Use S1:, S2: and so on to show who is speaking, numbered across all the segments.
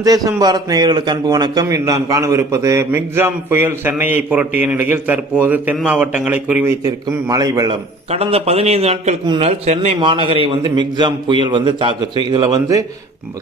S1: சந்தேசம் பாரத் நேயர்களுக்கு அன்பு வணக்கம். இன்று நான் காணவிருப்பது மிக்ஜாம் புயல் சென்னையை புரட்டிய நிலையில் தற்போது தென் மாவட்டங்களை குறிவைத்திருக்கும் மழை வெள்ளம். கடந்த பதினைந்து நாட்களுக்கு முன்னால் சென்னை மாநகரை வந்து மிக்ஜாம் புயல் வந்து தாக்குச்சு. இதில் வந்து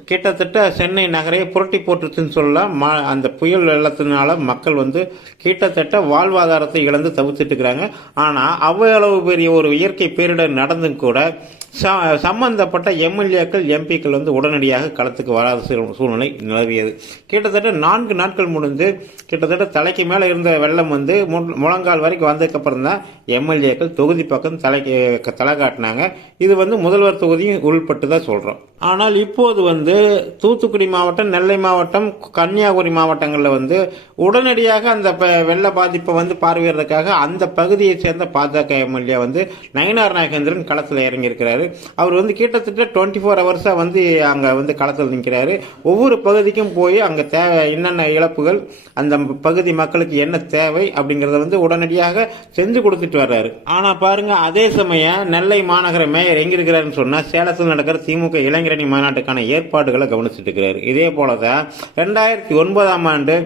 S1: கிட்டத்தட்ட சென்னை நகரை புரட்டி போட்டுச்சுன்னு சொல்லலாம். மா- அந்த புயல் வெள்ளத்தினால மக்கள் வந்து கிட்டத்தட்ட வாழ்வாதாரத்தை இழந்து தவிர்த்துட்டு இருக்கிறாங்க. ஆனால் அவ்வளவு பெரிய ஒரு இயற்கை பேரிடர் நடந்தும் கூட ச- சம்பந்தப்பட்ட எம்எல்ஏக்கள் எம்பிக்கள் வந்து உடனடியாக களத்துக்கு வராத சூழ்நிலை நிலவியது. கிட்டத்தட்ட நான்கு நாட்கள் முடிந்து கிட்டத்தட்ட தலைக்கு மேலே இருந்த வெள்ளம் வந்து மு- முழங்கால் வரைக்கும் வந்ததுக்கப்புறம் தான் எம்எல்ஏக்கள் தொகுதி பக்கம் தலைக்கு தலை காட்டினாங்க. இது வந்து முதல்வர் தொகுதியும் உள்பட்டு தான் சொல்கிறோம் ஆனால் இப்போது வந்து தூத்துக்குடி மாவட்டம் நெல்லை மாவட்டம் கன்னியாகுமரி மாவட்டங்களில் வந்து உடனடியாக அந்த ப- வெள்ள பாதிப்பை வந்து பார்வையிடுறதுக்காக அந்த பகுதியை சேர்ந்த பாஜக எம்எல்ஏ வந்து நயினார் நாகேந்திரன் களத்தில் இறங்கியிருக்கிறார். அவர் வந்து கிட்டத்தட்ட டுவெண்ட்டி ஃபோர் ஹவர்ஸாக வந்து அங்கே வந்து களத்தில் நிற்கிறாரு. ஒவ்வொரு பகுதிக்கும் போய் அங்கே தேவை என்னென்ன இழப்புகள் அந்த பகுதி மக்களுக்கு என்ன தேவை அப்படிங்கிறத வந்து உடனடியாக செஞ்சு கொடுத்துட்டு வர்றாரு. ஆனால் பாருங்க அதே சமயம் நெல்லை மாநகர மேயர் எங்க இருக்கிறாருன்னு சொன்னால் சேலத்தில் நடக்கிற திமுக இளைஞரணி மாநாட்டுக்கான ஏற்பாடுகளை கவனிச்சுட்டு இருக்கிறாரு. இதே போல தான் ரெண்டாயிரத்தி ஒன்பதாம் ஆண்டு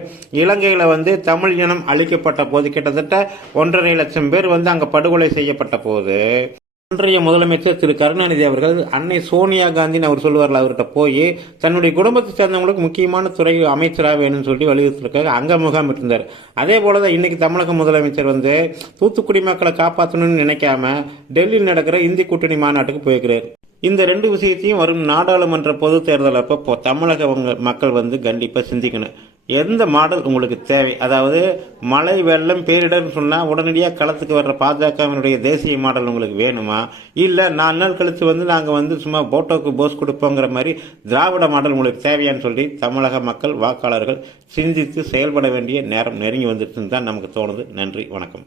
S1: இலங்கையில் வந்து தமிழ் இனம் அழிக்கப்பட்ட போது கிட்டத்தட்ட ஒன்றரை லட்சம் பேர் வந்து அங்கே படுகொலை செய்யப்பட்ட போது அன்றைய முதலமைச்சர் திரு கருணாநிதி அவர்கள் அன்னை சோனியா காந்தின்னு அவர் சொல்லுவார்கள் அவர்கிட்ட போய் தன்னுடைய குடும்பத்தை சேர்ந்தவங்களுக்கு முக்கியமான துறை அமைச்சராக வேணும்னு சொல்லி வலியுறுத்திருக்காங்க அங்க முகாம் இருந்தார். அதே போல தான் இன்னைக்கு தமிழக முதலமைச்சர் வந்து தூத்துக்குடி மக்களை காப்பாற்றணும்னு நினைக்காம டெல்லியில் நடக்கிற இந்தி கூட்டணி மாநாட்டுக்கு போயிருக்கிறார். இந்த ரெண்டு விஷயத்தையும் வரும் நாடாளுமன்ற பொது தேர்தல் அப்போ தமிழக மக்கள் வந்து கண்டிப்பாக சிந்திக்கணும். எந்த மாடல் உங்களுக்கு தேவை? அதாவது மழை வெள்ளம் பேரிடர்னு சொன்னால் உடனடியாக களத்துக்கு வர்ற பாஜகவினுடைய தேசிய மாடல் உங்களுக்கு வேணுமா? இல்லை நாலு நாள் கழித்து வந்து நாங்கள் வந்து சும்மா போட்டோக்கு போஸ் கொடுப்போங்கிற மாதிரி திராவிட மாடல் உங்களுக்கு தேவையான்னு சொல்லி தமிழக மக்கள் வாக்காளர்கள் சிந்தித்து செயல்பட வேண்டிய நேரம் நெருங்கி வந்துருச்சுன்னு தான் நமக்கு தோணுது. நன்றி வணக்கம்.